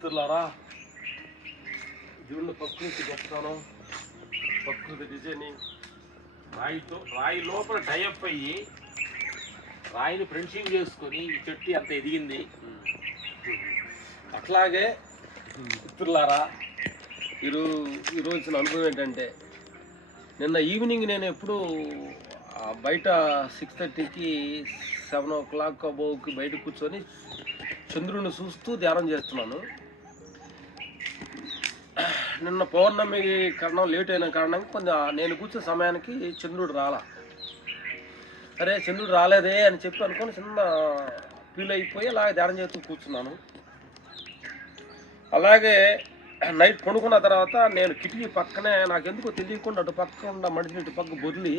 మిత్రులారా దేవుళ్ళ ప్రకృతి గొప్పతనం ప్రకృతి డిజైనింగ్ రాయితో రాయి లోపల డైఅప్ అయ్యి రాయిని ఫ్రెండ్షిప్ చేసుకొని ఈ చెట్టు అంత ఎదిగింది. అట్లాగే మిత్రులారా ఈరో ఈరోజు అనుభవం ఏంటంటే నిన్న ఈవినింగ్ నేను ఎప్పుడు బయట సిక్స్ థర్టీకి సెవెన్ ఓ క్లాక్ అబోవ్కి బయట కూర్చొని చంద్రుని చూస్తూ ధ్యానం చేస్తున్నాను. నిన్న పౌర్ణమి కారణం లేట్ అయిన కారణంగా కొంచెం నేను కూర్చున్న సమయానికి చంద్రుడు రాలా. అరే చంద్రుడు రాలేదే అని చెప్పి అనుకొని చిన్న ఫీల్ అయిపోయి అలాగే ధ్యానం చేస్తూ కూర్చున్నాను. అలాగే నైట్ పడుకున్న తర్వాత నేను కిటికీ పక్కనే నాకెందుకో తెలియకుండా అటు పక్క ఉన్న మనిషిని ఇటు పక్క బొదిలి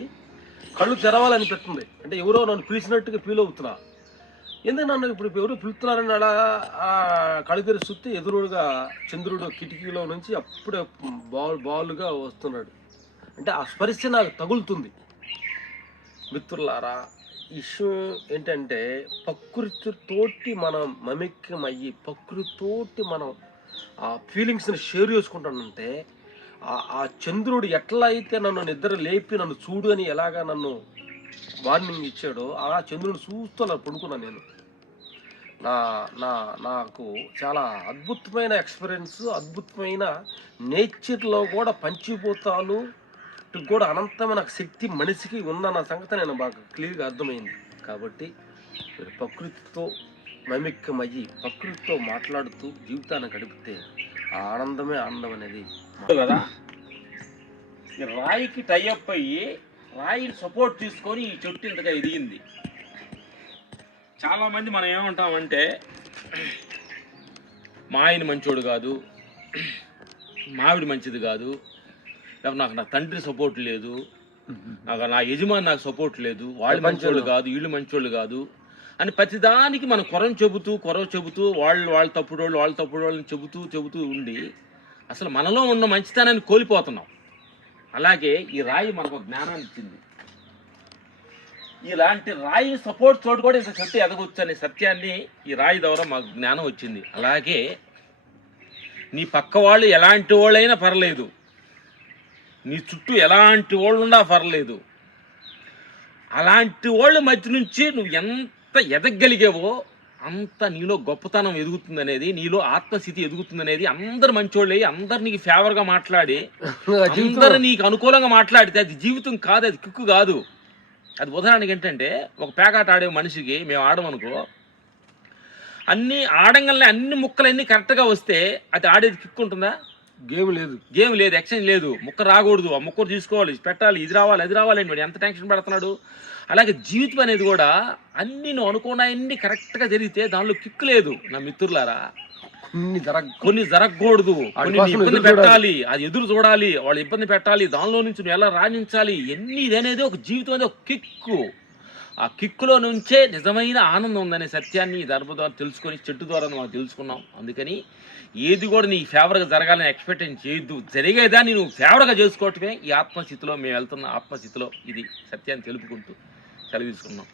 కళ్ళు తెరవాలనిపిస్తుంది అంటే ఎవరో నన్ను పిలిచినట్టుగా ఫీల్ అవుతున్నా. ఎందుకు నన్ను ఇప్పుడు ఎవరు పిలుతున్నారని అలా ఆ కళ్ళు తెరిచి ఎదురుగా చంద్రుడు కిటికీలో నుంచి అప్పుడే బాల్ బాలుగా వస్తున్నాడు. అంటే ఆ స్పరిశ నాకు తగులుతుంది. మిత్రులారా ఇష్యూ ఏంటంటే ప్రకృతితోటి మనం మమిక్యం అయ్యి ప్రకృతితోటి మనం ఆ ఫీలింగ్స్ని షేర్ చేసుకుంటానంటే ఆ చంద్రుడు ఎట్లా అయితే నన్ను నిద్ర లేపి నన్ను చూడు అని ఎలాగా నన్ను వార్నింగ్ ఇచ్చాడో. ఆ చంద్రుని చూస్తూ అలా పడుకున్నాను నేను. నా నా నాకు చాలా అద్భుతమైన ఎక్స్పీరియన్స్ అద్భుతమైన నేచర్లో కూడా పంచిపోతాలు కూడా అనంతమైన శక్తి మనిషికి ఉందన్న సంగతి నేను బాగా క్లియర్గా అర్థమైంది. కాబట్టి ప్రకృతితో మమిక్కమయ్యి ప్రకృతితో మాట్లాడుతూ జీవితాన్ని గడిపితే ఆ ఆనందమే ఆనందం అనేది. కదా? రాయికి టైఅప్ అయ్యి రాయిని సపోర్ట్ తీసుకొని ఈ చెట్టు ఇంతగా ఎదిగింది. చాలా మంది మనం ఏమంటామంటే మా ఆయన మంచోడు కాదు మావిడి మంచిది కాదు లేకపోతే నాకు నా తండ్రి సపోర్ట్ లేదు నాకు నా యజమాని నాకు సపోర్ట్ లేదు వాళ్ళు మంచోళ్ళు కాదు వీళ్ళు మంచోళ్ళు కాదు అని ప్రతిదానికి మనం కొరం చెబుతూ కొరవ చెబుతూ వాళ్ళు వాళ్ళ తప్పుడు వాళ్ళు వాళ్ళ తప్పుడు వాళ్ళని చెబుతూ చెబుతూ ఉండి అసలు మనలో ఉన్న మంచితనాన్ని కోల్పోతున్నాం. అలాగే ఈ రాయి మనకు జ్ఞానాన్ని ఇచ్చింది. ఇలాంటి రాయి సపోర్ట్ చోటు కూడా ఇంత చెట్టు ఎదగొచ్చు అనే సత్యాన్ని ఈ రాయి ద్వారా మాకు జ్ఞానం వచ్చింది. అలాగే నీ పక్క వాళ్ళు ఎలాంటి వాళ్ళైనా పర్లేదు. నీ చుట్టూ ఎలాంటి వాళ్ళు ఉన్నా పర్లేదు. అలాంటి వాళ్ళ మధ్య నుంచి నువ్వు ఎంత ఎదగలిగావో అంత నీలో గొప్పతనం ఎదుగుతుందనేది నీలో ఆత్మస్థితి ఎదుగుతుందనేది అందరు మంచోళ్ళే అందరు నీకు ఫేవర్గా మాట్లాడి అందరు నీకు అనుకూలంగా మాట్లాడితే అది జీవితం కాదు అది కిక్కు కాదు. అది ఉదాహరణకి ఏంటంటే ఒక పేకాట ఆడే మనిషికి మేము ఆడమనుకో అన్ని ఆడంగానే అన్ని ముక్కలన్నీ కరెక్ట్గా వస్తే అది ఆడేది కిక్కు ఉంటుందా? గేమ్ లేదు. గేమ్ లేదు ఎక్స్చేంజ్ లేదు. ముక్క రాకూడదు. ఆ ముక్కరు తీసుకోవాలి పెట్టాలి ఇది రావాలి అది రావాలి అని వాడు ఎంత టెన్షన్ పడుతున్నాడు. అలాగే జీవితం అనేది కూడా అన్ని నువ్వు అనుకున్నాయన్నీ కరెక్ట్గా జరిగితే దానిలో కిక్ లేదు. నా మిత్రులారా కొన్ని జరగ కొన్ని జరగకూడదు. ఇబ్బంది. పెట్టాలి అది ఎదురు చూడాలి వాళ్ళు ఇబ్బంది పెట్టాలి దానిలో నుంచి నువ్వు ఎలా రాణించాలి ఎన్ని ఇది అనేది ఒక జీవితం అనేది ఒక కిక్కు ఆ కిక్కులో నుంచే నిజమైన ఆనందం ఉందనే సత్యాన్ని ఈ ధర్మ ద్వారా తెలుసుకొని చెట్టు ద్వారా మనం తెలుసుకున్నాం. అందుకని ఏది కూడా నీ ఫేవర్గా జరగాలని ఎక్స్పెక్టేషన్ చేయొద్దు. జరిగేదాన్ని నువ్వు ఫేవర్గా చేసుకోవటమే ఈ ఆత్మస్థితిలో మేము వెళ్తున్న ఆత్మస్థితిలో ఇది సత్యాన్ని తెలుపుకుంటూ సెలవు తీసుకున్నాం